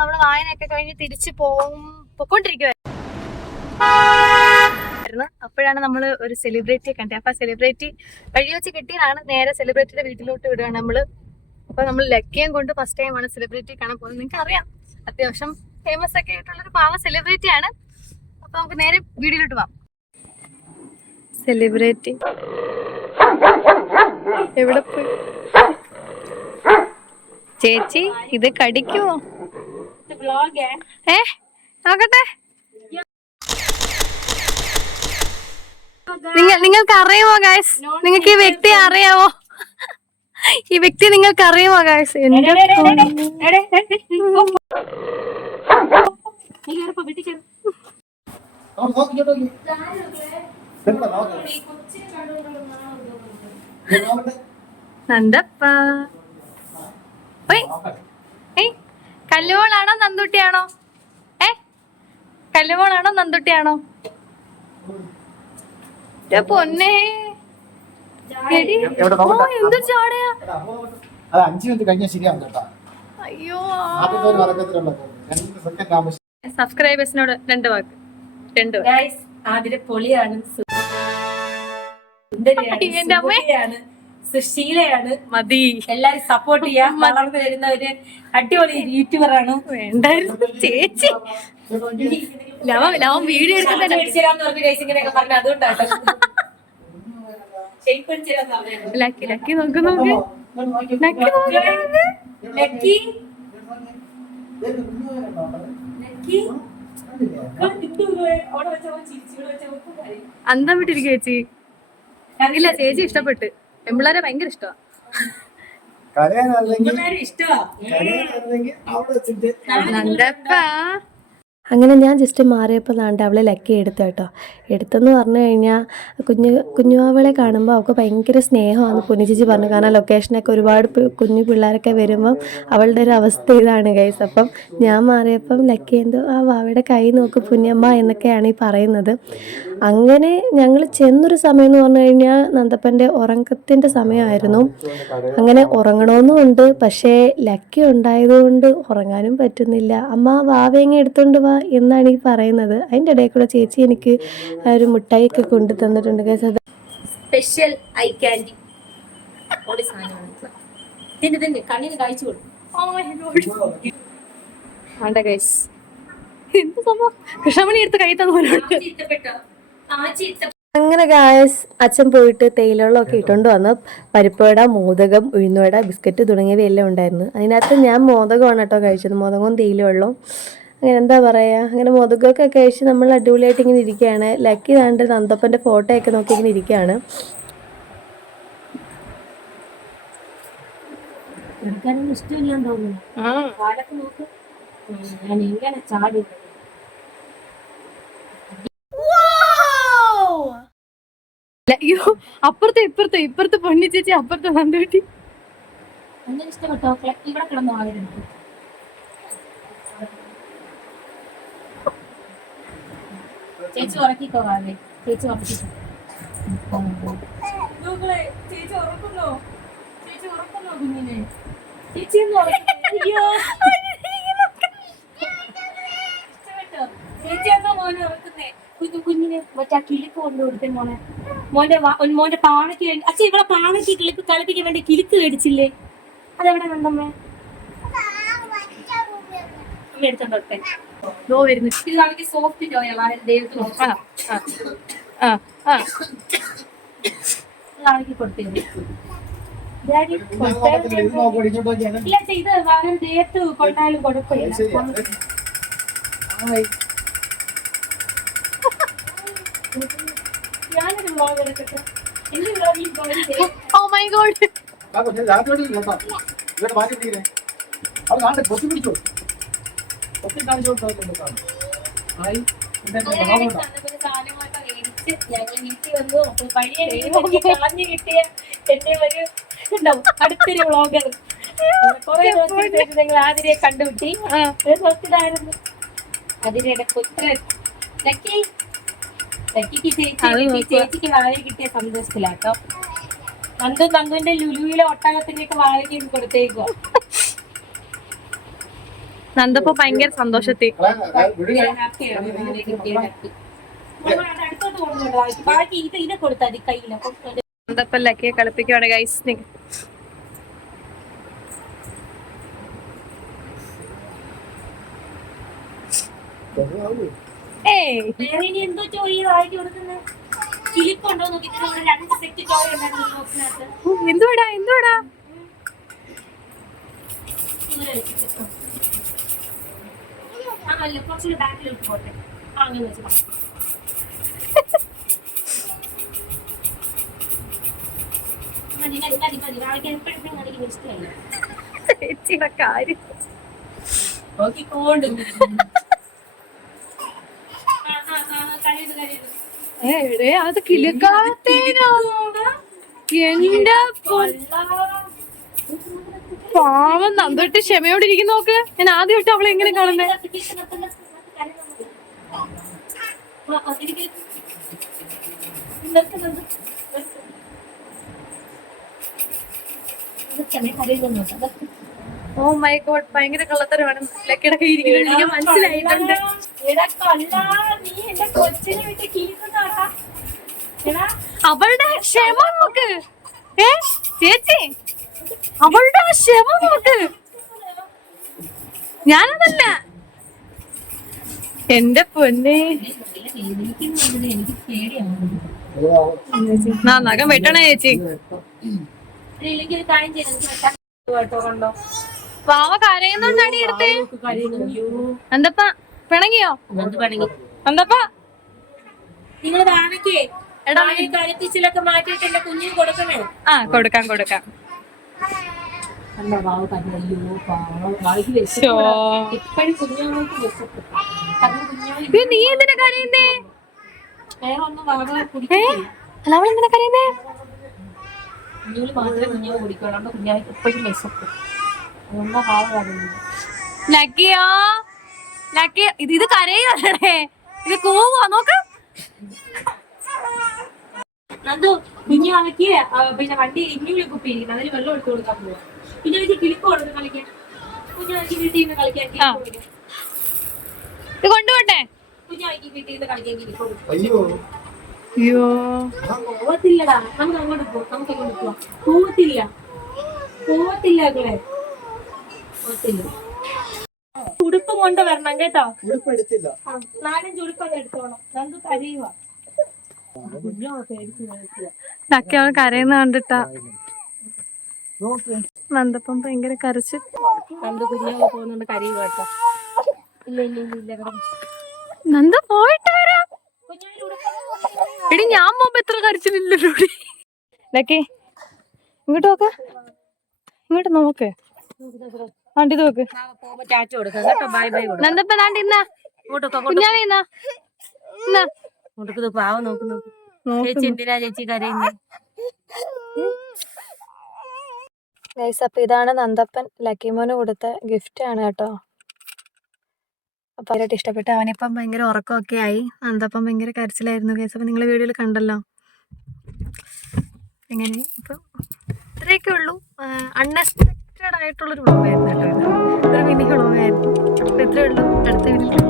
നമ്മള് വായനയൊക്കെ കഴിഞ്ഞ് തിരിച്ചു പൊക്കോണ്ടിരിക്കുവായിരുന്നു. അപ്പോഴാണ് നമ്മൾ ഒരു സെലിബ്രിറ്റിയെ കണ്ടത്. അപ്പൊ ആ സെലിബ്രിറ്റി വഴി വെച്ച് കിട്ടിയതാണ്. നേരെ സെലിബ്രിറ്റിയുടെ വീട്ടിലോട്ട് വിടുകയാണ് നമ്മള്. അപ്പൊ നമ്മൾ ലക്കിയും കൊണ്ട് ഫസ്റ്റ് ടൈമാണ് സെലിബ്രിറ്റി കാണാൻ പോകുന്നത്. നിങ്ങൾക്ക് അറിയാം, അത്യാവശ്യം ഫേമസ് ഒക്കെ ആയിട്ടുള്ളൊരു പാവ സെലിബ്രിറ്റിയാണ്. അപ്പൊ നമുക്ക് നേരെ വീഡിയോയിലോട്ട് പോവാം. സെലിബ്രിറ്റി എവിടെ പോയി? ചേച്ചി ഇത് കടിക്കുമോ? നോക്കട്ടെ. നിങ്ങൾക്ക് അറിയാമോ ഗൈസ്? നിങ്ങൾക്ക് ഈ വ്യക്തി അറിയാമോ? ഈ വ്യക്തി നിങ്ങൾക്ക് അറിയാമോ ഗൈസ്? നന്ദപ്പ കല്ലുമോളാണോ നന്ദുട്ടിയാണോ? കല്ലുമോളാണോ നന്ദുട്ടിയാണോ? പൊന്നേ എന്ത് ചാടയാ! അയ്യോ, സബ്സ്ക്രൈബേഴ്സിനോട് രണ്ട് വാക്ക്. പൊളിയാണ്, സുശീലയാണ്. മതി, എല്ലാരും സപ്പോർട്ട് ചെയ്യാം. വളർന്നു വരുന്ന ഒരു അടിപൊളി യൂട്യൂബർ ആണ്. വേണ്ടായിരുന്നു ചേച്ചി. ലവൻ വീഡിയോ എടുക്കുന്നതിനൊക്കെ പറഞ്ഞു. അതുകൊണ്ടാണ് ലക്കി ലക്കി നോക്ക് നോക്ക്. ലക്കി അന്തം വിട്ടിരിക്കും ചേച്ചി. ഇല്ല, ചേച്ചി ഇഷ്ടപ്പെട്ട്. പെമ്പിള്ളേരെ ഭയങ്കര ഇഷ്ടമാണ്. അങ്ങനെ ഞാൻ ജസ്റ്റ് മാറിയപ്പോൾ നാണ്ട് അവളെ ലക്കി എടുത്തു കേട്ടോ. എടുത്തെന്ന് പറഞ്ഞു കഴിഞ്ഞാൽ കുഞ്ഞുവാവളെ കാണുമ്പോൾ അവൾക്ക് ഭയങ്കര സ്നേഹമാണ് പൊന്നു ചേച്ചി പറഞ്ഞു. കാരണം ലൊക്കേഷനൊക്കെ ഒരുപാട് കുഞ്ഞു പിള്ളേരൊക്കെ വരുമ്പം അവളുടെ ഒരു അവസ്ഥ ഇതാണ് ഗൈസ്. അപ്പം ഞാൻ മാറിയപ്പം ലക്കി എന്തോ ആ വാവയുടെ കൈ നോക്ക് പുന്നമ്മ എന്നൊക്കെയാണ് ഈ പറയുന്നത്. അങ്ങനെ ഞങ്ങൾ ചെന്നൊരു സമയം എന്ന് പറഞ്ഞു കഴിഞ്ഞാൽ നന്ദപ്പൻ്റെ ഉറക്കത്തിൻ്റെ സമയമായിരുന്നു. അങ്ങനെ ഉറങ്ങണമെന്നുമുണ്ട്, പക്ഷേ ലക്കി ഉണ്ടായതുകൊണ്ട് ഉറങ്ങാനും പറ്റുന്നില്ല. അമ്മ വാവയങ്ങ എടുത്തോണ്ട് വാ എന്നാണ് ഈ പറയുന്നത്. അതിൻ്റെ ഇടയിൽ കൂടെ ചേച്ചി എനിക്ക് ഒരു മുട്ടായി ഒക്കെ കൊണ്ടു തന്നിട്ടുണ്ട് ഗൈസ്. അത് സ്പെഷ്യൽ ഐ കാൻഡി കണ്ണിന് കാഴ്ച കൊടുക്കും. കൃഷ്ണമണി എടുത്ത് കൈ തന്നുകൊണ്ട്. അങ്ങനെ ഗായസ് അച്ഛൻ പോയിട്ട് തേയിലവെള്ളമൊക്കെ ഇട്ടുകൊണ്ട് വന്ന് പരിപ്പുവട, മോദകം, ഉഴുന്നുവട, ബിസ്ക്കറ്റ് തുടങ്ങിയവയെല്ലാം ഉണ്ടായിരുന്നു. അതിനകത്ത് ഞാൻ മോദകമാണ് കേട്ടോ കഴിച്ചത്. മോദകവും തേയിലവെള്ളവും. അങ്ങനെ എന്താ പറയുക, അങ്ങനെ മോദകമൊക്കെ കഴിച്ച് നമ്മൾ അടിപൊളിയായിട്ട് ഇങ്ങനെ ഇരിക്കുകയാണ്. ലക്കി താണ്ട് നന്ദപ്പൻ്റെ ഫോട്ടോ ഒക്കെ നോക്കി ഇങ്ങനെ ഇരിക്കുകയാണ്. ഇഷ്ടമില്ലാന്ന് തോന്നുന്നു. ഞാൻ എങ്ങനെ ചാടി അയ്യോ, അപ്പുറത്തെ ഇപ്പുറത്തെ പൊന്നി ചേച്ചി, അപ്പുറത്തെ നന്ദുട്ടി. അങ്ങനെ ഇഷ്ടപ്പെട്ടോ? ഇവിടെ കിടന്നു ആകരുത്. ചേച്ചി ഉറക്കിക്കോവാതെ. ചേച്ചി ഉറക്കിക്കോ. ചേച്ചി ഉറക്കുന്നോ? ചേച്ചി ഉറക്കുന്നോ കുഞ്ഞിനെ? ചേച്ചി അയ്യോ, ഇഷ്ടപ്പെട്ടോ? ചേച്ചി എന്നാ മോനെ ഉറക്കുന്നേ? കുഞ്ഞിനെ മറ്റേ കിളിക്ക് കൊണ്ടു കൊടുത്തേ മോനെ. മോന്റെ പാണയ്ക്ക് വേണ്ടി അച്ഛൻ ഇവിടെ പാണയ്ക്ക് കിളിക്ക് കളിപ്പിക്കാൻ വേണ്ടി കിളിക്ക് മേടിച്ചില്ലേ? അതെവിടെ കണ്ടമ്മേ? അമ്മ എടുത്തോണ്ട് കൊടുത്തേ. ഇതാണെങ്കിൽ സോഫ്റ്റ് ജോയാണ് ദൈവത്തിന് കൊടുത്തേ. ഇല്ല, ഇത് വളരെ ദേഹത്ത് കൊണ്ടാലും കുഴപ്പമില്ല. ഞാനൊരു വ്ളോഗ് എടുക്കട്ടെ. എന്റെ വ്ളോഗിൽ ഓ മൈ ഗോഡ്. അടുത്തൊരു വ്ളോഗർ കുറെ ദിവസം നിങ്ങൾ ആതിരെ കണ്ടുപിട്ടി. സ്വത്തിലായിരുന്നു അതിനിടെ പുത്രൻ ചേച്ചിക്ക് വാഴ കിട്ടിയ സന്തോഷത്തിലാട്ടോ. നന്ദുവിന്റെ ലുലുവിലെ ഒട്ടകത്തിന്റെ ഒക്കെ വാഴയ്ക്ക് കൊടുത്തേക്കോ. നന്ദപ്പോ ഭയങ്കര സന്തോഷത്തിൽ. അടുത്തോട്ട് കൊണ്ടുപോകോ ബാക്കി ഇത് കൊടുത്താൽ മതി കയ്യില. നന്ദപ്പ ലക്കിയെ കളിപ്പിക്കുവാണ് ഗൈസ്. എന്തോ ചോയ് വാങ്ങി കൊടുക്കുന്നത് കിളിപ്പുണ്ടോ നോക്കിട്ട് 2 സെറ്റ് ചോയ ഉണ്ടായിരുന്നു ബോക്സിനകത്ത്. എന്തുവാടാ എന്തുവാടാ അല്ല കുറച്ചുകൂടി ബാക്കിലോട്ട് പോട്ടെ. അങ്ങനെ വെച്ച് മതി മതി മതി മതി. വായിക്കാൻ എപ്പോഴെപ്പോഴും കാണിക്കുന്ന ഇഷ്ടമല്ല ചേച്ചിയുടെ കാര്യം. നോക്കിക്കോണ്ട് കരയുന്നു. എടേ അത് കിലുക്കാത്തേനോ എന്റെ പാവം നന്ദിട്ട് ക്ഷമയോടെ ഇരിക്കുന്ന നോക്ക്. ഞാൻ ആദ്യമായിട്ട് അവളെ എങ്ങനെ കാണുന്നേ. ഓ മൈ ഗോഡ് ഭയങ്കര കള്ളത്തരമാണ് ലക്കിയുടെ കയ്യിരിക്കുന്നത്. എനിക്ക് മനസ്സിലായിട്ടുണ്ട്. അവളുടെ ക്ഷമ നോക്ക്. ചേച്ചി അവളുടെ ക്ഷമ നോക്ക്. ഞാനതല്ല എന്റെ പൊന്നെ. നഖം വെട്ടണേ ചേച്ചി. വാവ കരയുന്നോണ്ടാടി എടുത്തേ. എന്തപ്പാ പിണങ്ങിയോ? എന്തപ്പാ നിങ്ങൾ വാണിക്കേ കരുത്തിച്ചിലൊക്കെ മാറ്റിയിട്ട് എന്റെ കുഞ്ഞിന് കൊടുക്കണേ. ആ കൊടുക്കാം കൊടുക്കാം. നീ എന്തിനാ കരയുന്നേ? അല്ല അവളെന്തിനാ കരയുന്നേ? കുഞ്ഞുങ്ങൾ മാത്രമേ കുഞ്ഞാവ് കുടിക്കുള്ളൂ. കുഞ്ഞാവയ്ക്ക് എപ്പോഴും വിശപ്പ്. അതുകൊണ്ടാ പാവ കരയുന്നത്. ലക്കിയോ ലക്കി ഇത് കരയുവല്ലേ? ഇത് കൂവാ നോക്ക്. നന്ദു കുഞ്ഞാവയ്ക്ക് പിന്നെ വണ്ടി ഇഞ്ഞൂലി കുപ്പിയിരിക്കുന്നു. അതിന് വെള്ളം എടുത്ത് കൊടുക്കാൻ പോവാ. കുഞ്ഞാവയ്ക്ക് കിളിപ്പ് കൊടുത്ത് കളിക്കാൻ. കുഞ്ഞാവയ്ക്ക് വീട്ടിൽ നിന്ന് കളിക്കാൻ ഇത് കൊണ്ടുപോട്ടെ. കുഞ്ഞാവയ്ക്ക് വീട്ടിൽ നിന്ന് കളിക്കാൻ കിളിപ്പ് കൊടുക്കും. അയ്യോ പോവത്തില്ലടാ. നമുക്ക് അങ്ങോട്ട് പോവാം. നമുക്ക് അങ്ങോട്ട് പോവാം. പോവത്തില്ല പോവത്തില്ല മക്കളെ പോവത്തില്ല. ഉടുപ്പും കൊണ്ട് വരണം കേട്ടോ. 4-5 ഉടുപ്പൊക്കെ എടുത്തോണം. നന്ദു കരയുക. ലക്കി അവൾ കരയുന്ന കണ്ടിട്ടാ. നന്ദപ്പം ഭയങ്കര കരച്ച്. നന്ദു കുഞ്ഞാവ് പോകുന്നുണ്ട് കരയുക കേട്ടോ. ഇല്ല ഇല്ല ഇല്ല ഇല്ല. നന്ദ പോയിട്ട് വരാം. എടി ഞാൻ പോകുമ്പോ എത്ര കരച്ചില്ലല്ലോ. ലക്കി ഇങ്ങോട്ട് നോക്ക്. ഇങ്ങോട്ട് നോക്ക്. വണ്ടി നോക്ക്. ടാറ്റ കൊടുക്കാം കേട്ടോ. Bye bye. നന്ദപ്പ നാണ്ട് ഇന്നാ കുഞ്ഞാവേ ഇന്നാ ഇന്നാ കൊടുക്കുന്നത് പാവം നോക്കുന്നു. ചേച്ചി എന്തിനാ ചേച്ചി കരയുന്നത്? അപ്പൊ ഇതാണ് നന്ദപ്പൻ ലക്കിമോന് കൊടുത്ത ഗിഫ്റ്റ് ആണ് കേട്ടോ. അപ്പൊ അവരായിട്ട് ഇഷ്ടപ്പെട്ടു. അവനിപ്പം ഭയങ്കര ഉറക്കമൊക്കെ ആയി. നന്ദപ്പം ഭയങ്കര കരച്ചിലായിരുന്നു കേസ്. അപ്പൊ നിങ്ങൾ വീഡിയോയിൽ കണ്ടല്ലോ എങ്ങനെ. അപ്പൊ ഇത്രയൊക്കെ ഉള്ളൂ. അൺഎക്സ്പെക്റ്റഡ് ആയിട്ടുള്ളൊരു വ്ളോഗായിരുന്നു കേട്ടോ. ഇത് ഒരു മിനി വ്ളോഗായിരുന്നു. അപ്പൊ ഇത്രയേ ഉള്ളൂ. അടുത്ത വീഡിയോയിൽ